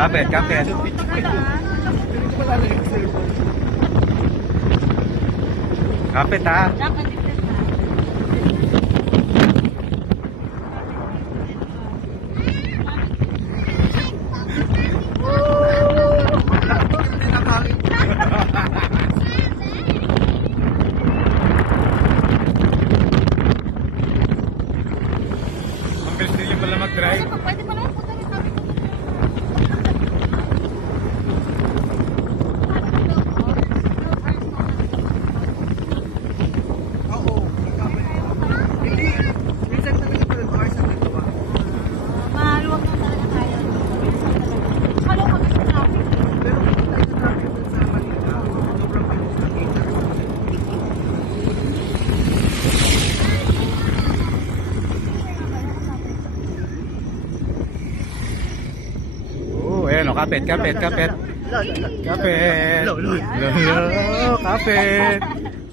Kapit, kapit. Kapit ha. Ang bilis nila pala mag-drive. Pwede pa naman punta rin kami. Oo, hindi. Minsan kami sa 12 hours ang nagawa. Maluwag na talaga tayo. Halo kami sa traffic. Pero kung tayo sa traffic dun sa Manila, sobrang bilis na kita. Oo, ayan o, kapit, kapit, kapit. Kapit. Lolo, kapit.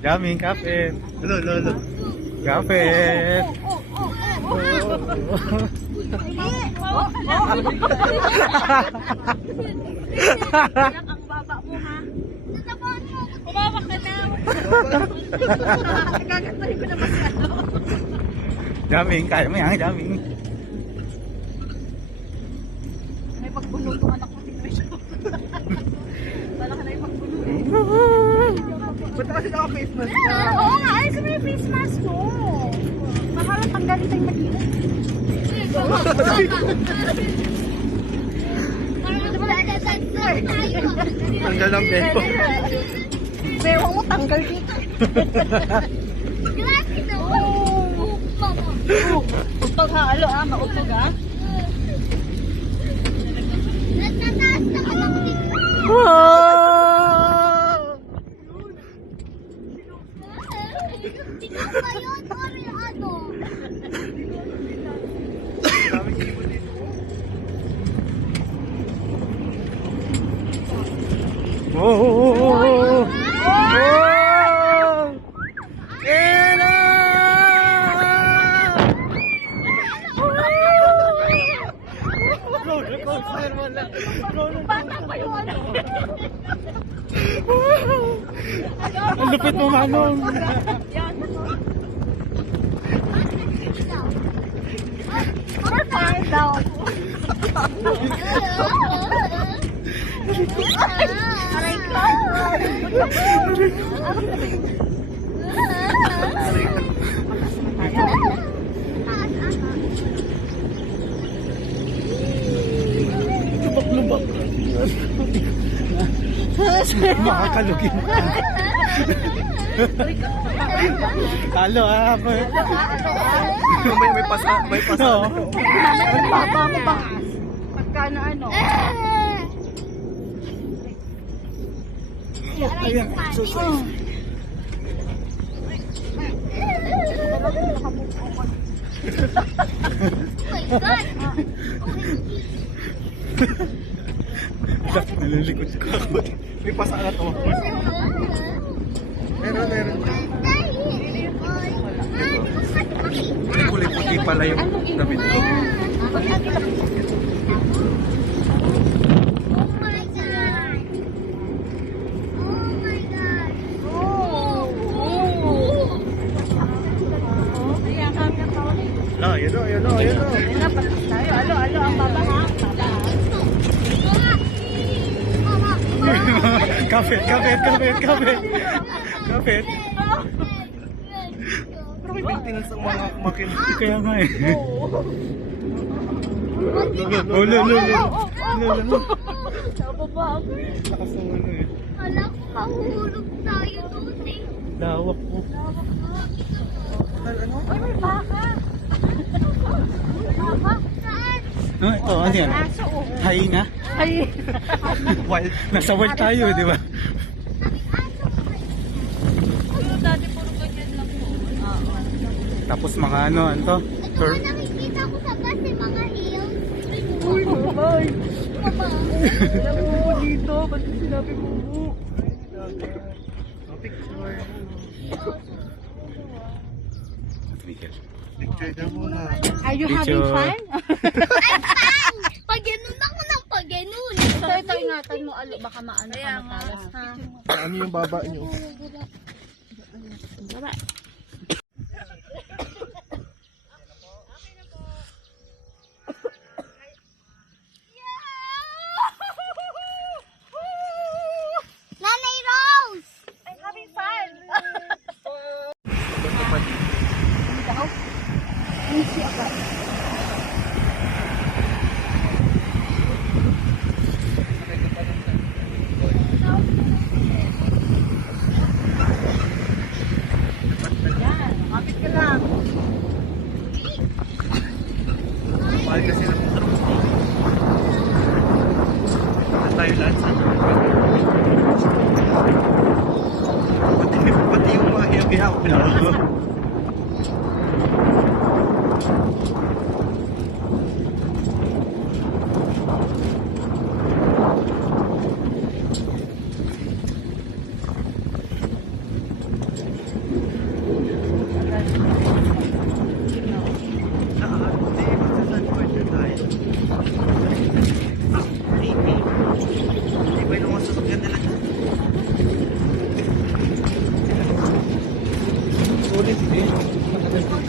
Jamming, kapit. Lolo. Kapit. Ang baba mo ha. Umawak ka na. Gagawin ko na masyado. Jamming, kaya mo yan, jamming. May pagbulong ng anak ko. Wala ka na yung pagbulong. Ba't kasi naka-face mask ka? Oo nga, ay sabi yung face mask mo. Baka lang tanggalin tayong mag-iwan. Tanggal ang beko. Bewang mo, tanggal dito. Utog ha, alo ah, mautog ah. Daming ibon dito. Oh! Ela! Roller coaster mo lang. Bata pa yung ano. Ang lupit mo, Manong. Yan. Fine daw. Aray ko. Lubak-lubak. Makakalugin ka. Halo ah. May pasa. Oo. Ang baba mo ba? Pagka na ano. Ayan. Susunod. Nalilikod ka. May pasa na to. Meron. May kulay puti pala yung damit ko. Ayun o. Ayun na, patas tayo. Alo, ang baba ha. Kapit. Pero may maintenance ang mga makina. Kaya nga eh. Lolo. Lolo. Sa baba ako. Lakas ng ano eh. Wala ko mahulog tayo doon eh. Lawak po. Ano? Ay, may baka. Baka? Saan? Ito, ano yan? Aso oh. Hyena? Ay. Wild. Nasa wild tayo, di ba? Dati puro ganyan lang po. Tapos mga ano to? Ito ang nakikita ko sa bus eh, mga hills. Uy, ay. Mama. Sinabi mo dito. Ba't sinabi mo? Picture. Miguel. Picture na muna. Are you having Picture. fun? I'm fine! Pag ganun ako ng pag ganun. ingatan mo, alo, baka maano ka matalas, ha? Ano yung baba niyo? Baba. Nanay Rose! I'm having fun! Kapit ka lang. Mahal kasi ng truck. Saan tayo lahat sa pati yung mga hiyaw-hiyaw.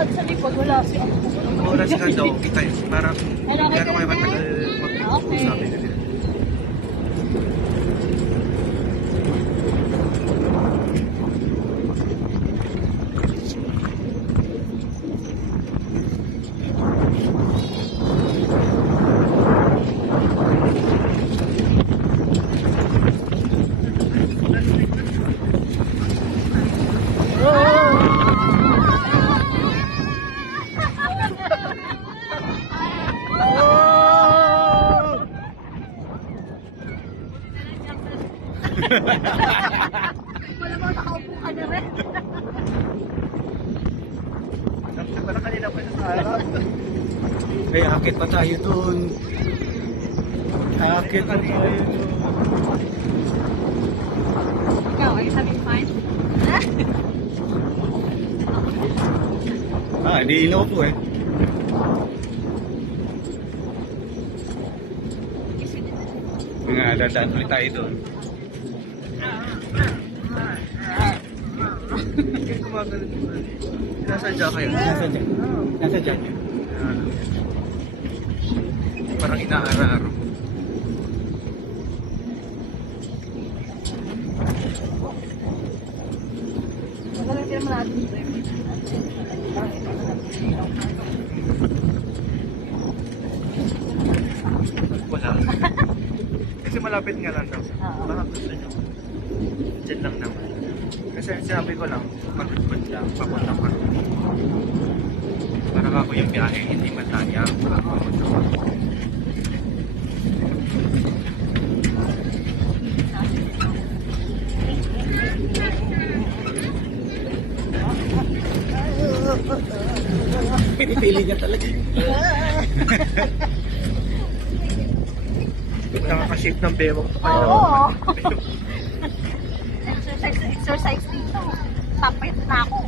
Sa likod, wala si Oras ka daw, kita yun. Parang gano'n kayo matagal mag-usabi na nila. Wala mo, nakaupo ka na rin. Parang kanina pa sa harap. Ay, akit pa tayo dun. Akit pa tayo dun. Ikaw, are you having fun? Hindi ilaw po eh. Mga dadaan ulit tayo dun. Bakit gumagano dito? Sinasadya kayo? Nasa dyan. Nasa dyan. Parang inaara-aro. Magaling din mo natin. Wala. Kasi malapit nga lang daw. Baka gusto nyo. Diyan lang naman. Kasi sinabi ko lang, pagkakot lang, papunta pa. Parang ako yung biyahe, hindi mataya. Papunta pa. Pinipili niya talaga. Nakaka-shape ng bewang to kayo. Oo. Exercise dito. Tapit na ako.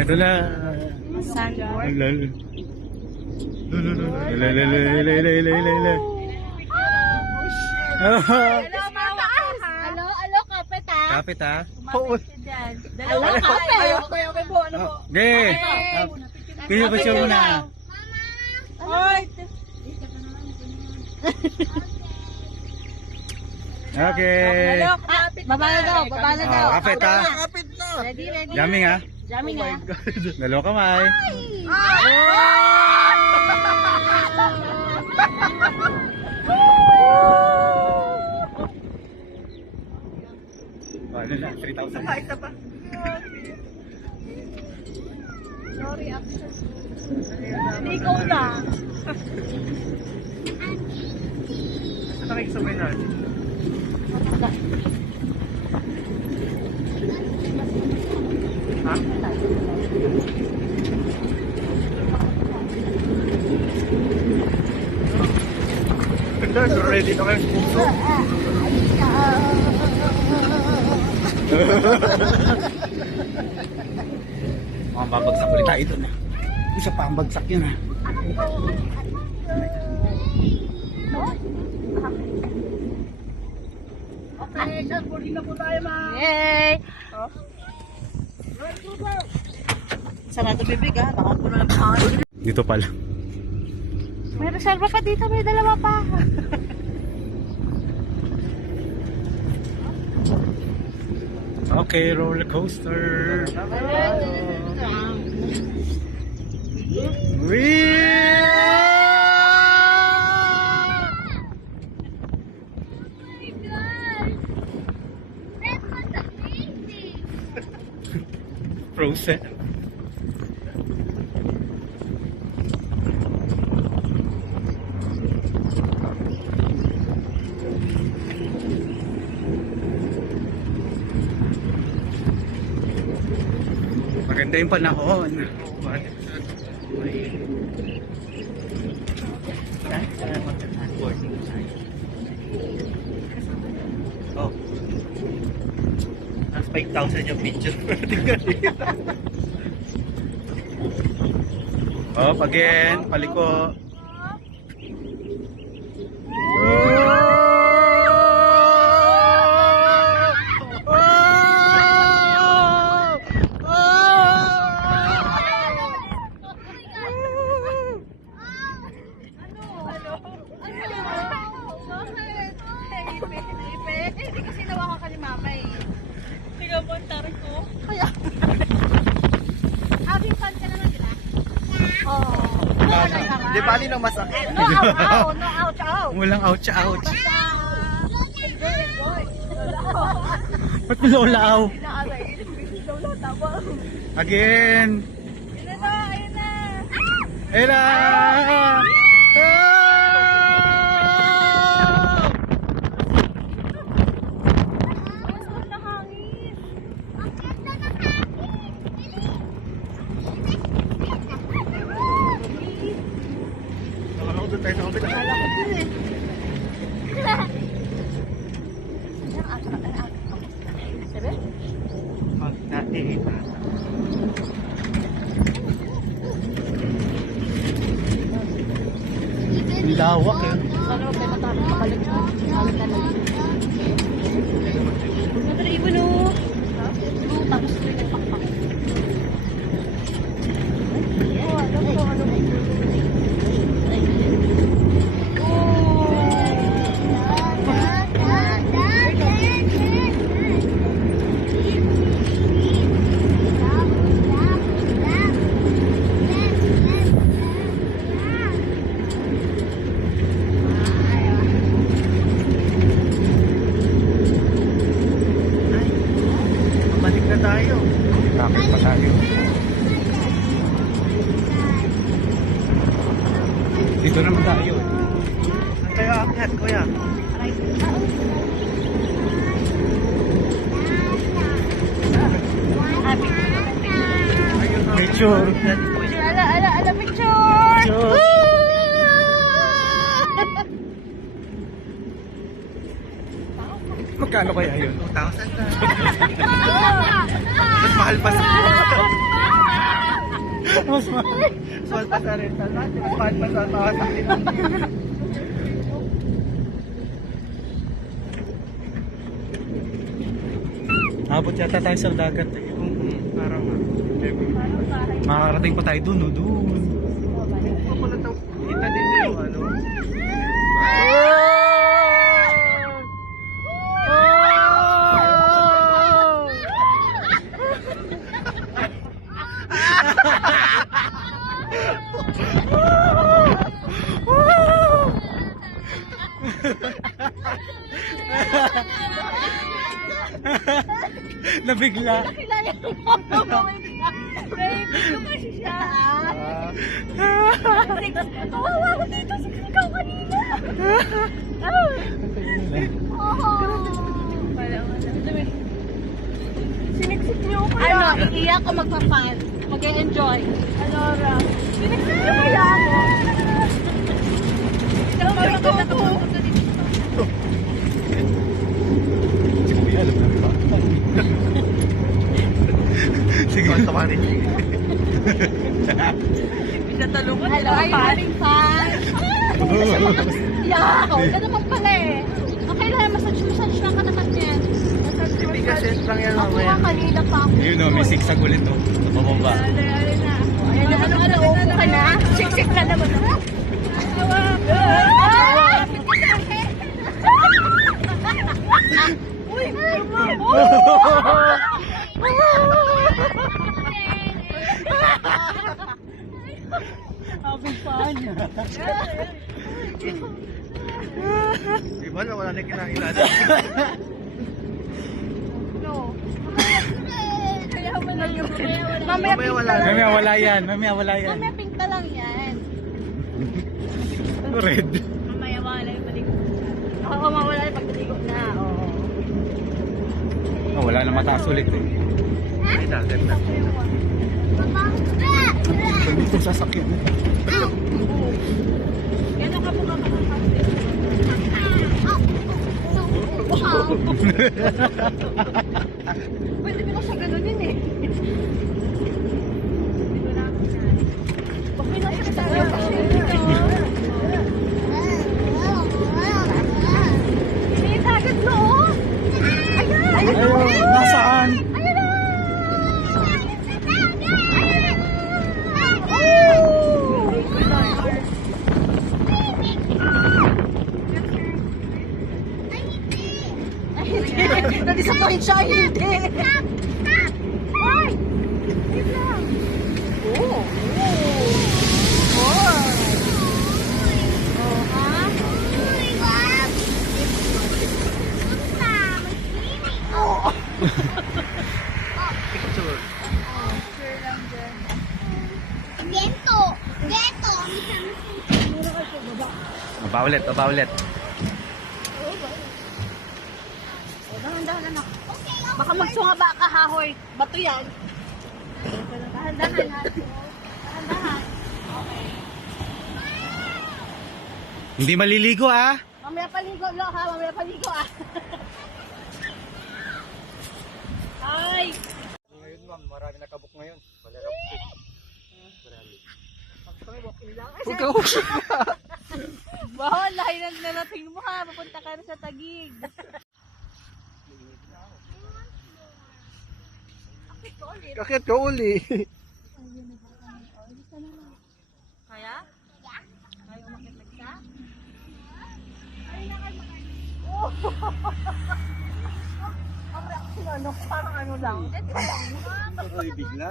Ito na. Sandboard. Alo, kapit ha. Kapit ha. Kumapit ka dyan. Alo, kapit. Okay, po. Ano po? Okay. Pili pa siya muna. Ay, Okay. Baba na daw, baba na daw. Kapit ha. Ready, ready. Jamming ha. Jamming ha. Dalawa kamay. Ano na, 3,000. Isa pa. Sorry, action. Hindi ikaw na. Saan nakikisabay natin? Ha? Lord, ready na kayo sa puso. Mga babagsak ulit tayo doon. Isa pa ang bagsak yun ha. Yay! Sarado bibig ha. Nakapuno ng pangit. Dito pala. May reserva pa dito. May dalawa pa. Okay, roller coaster. Frozen. Maganda yung panahon. Oh. Nasa 5,000 yung picture. Up again, paliko. Hindi kasi nawakan ka ni mama eh. Tingnan mo ang tarik ko. Kaya. Having fun ka naman, di ba? Oo. Di bali na masakit. No out, no out, out. Walang ouch, ouch. Basta, enjoy, enjoy. Ba't nilolaaw? Inaalay, lola, tama. Again. Ayun na, ayun na. Era! Ang sarap na hangin. Nakala ko doon tayo sa kapit. Kala ko din eh. Sabi? Magnatiin na. Ang lawak eh. Sana huwag kayo matapos makalit ka. Makalit ka lang. Madali mo no. Tapos ito yung pakpak. Oh, alam ko, alam ko. Mabalik na tayo. Bakit pa tayo? Dito naman tayo eh. Saan kayo akyat, kuya? Ayun na. Picture. Ala, picture! Picture. Magkano kaya yun? 2,000 na. Mas mahal pa sa Mas mahal. Mas mahal pa sa rental natin. Mas mahal pa sa tawa sa akin. Abot yata tayo sa dagat eh. Parang Makakarating pa tayo dun, no? Dun. Wala daw. Kita din yung ano. Nabigla. Kilala yung mama mo. Baby, ko kasi siya. Kawawa ko dito. Siksigaw kanina. Siniksik niyo ko kaya. Ano, iiyak o magpa-fun? Mag-enjoy. Alora. Siniksik niyo kaya ako. Ikaw, ito. ring fan. Yeah, yan naman pala eh. Okay lang, massage lang ka naman yan. Ibigasin lang yan Ako mamaya. nga kanina pa ako. Yun o, may sigsag ulit o. Pababa. Ano, upo ka na? Siksik ka naman. Uy! Abig paan. Diba na wala na kinailan. No. Mamaya Mamaya wala na. Mamaya wala yan. Mamaya wala yan. Mamaya pinta lang yan. Red. Mamaya wala yung paligo. Oo, mawala yung pagdaligo na. Oo. Oh, wala na mataas ulit eh. Ay, dagat na. Dito sasakyan. Yan ang kapunga ka ng Pwede ko na siya ganunin eh. Okay na siya tayo. May dagat no? Ayan! Ayun, nasaan? Ayan na! Na-disappoint siya, hindi. Ay! Wait lang. Oh. Oh. Oh, ha? Oh. Picture. Gento. Gento. Baba ulit, baba ulit. Dahan-dahan anak. Baka magsungaba ka, hahoy. Bato yan. Dahan-dahan ha. Dahan-dahan. Okay. Hindi maliligo ah. Mamaya paligo, lo ha. Mamaya paligo ah. Ay! Ngayon ma'am, marami nakabuk ngayon. Wala na Huwag ka Bawal, lahi na narating mo ha. Papunta ka na sa Taguig. Kakit ka uli. Kaya? Kaya umakit ka? Ay, nakay. Oh! Ang reaction ano, parang ano lang. Ay, bigla.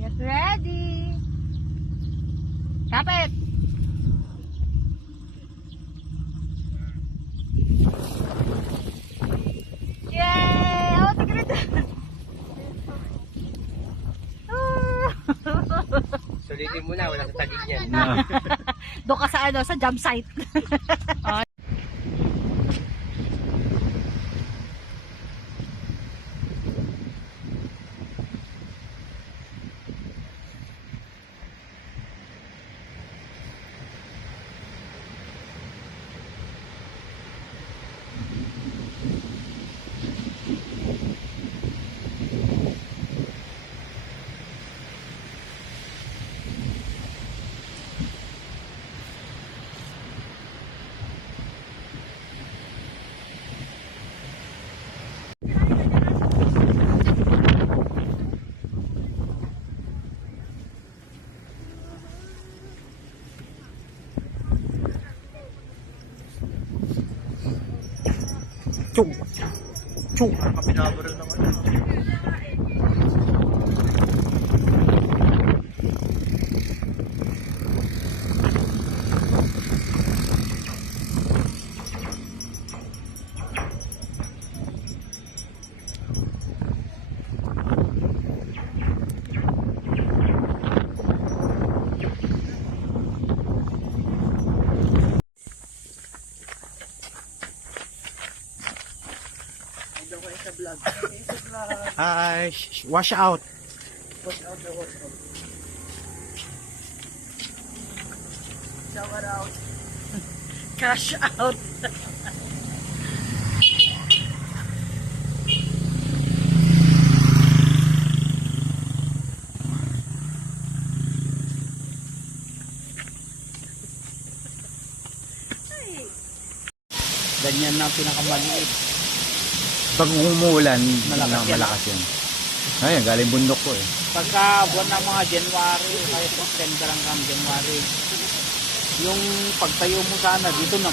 Get ready! Kapit! Yay! Oh, tigrit! Sulitin mo na, wala sa tagig yan. Doon ka sa ano, sa jump site. Chung. Chung. Parang kapinabaro ng ano. Wash out. Shower out. Cash out. Ganyan na ang pinakamaliit. Pag umuulan, Malakas yan, malakas yan. Ayun, galing bundok ko eh. Pagka buwan ng mga January, kaya September hanggang January, yung pagtayo mo sana dito na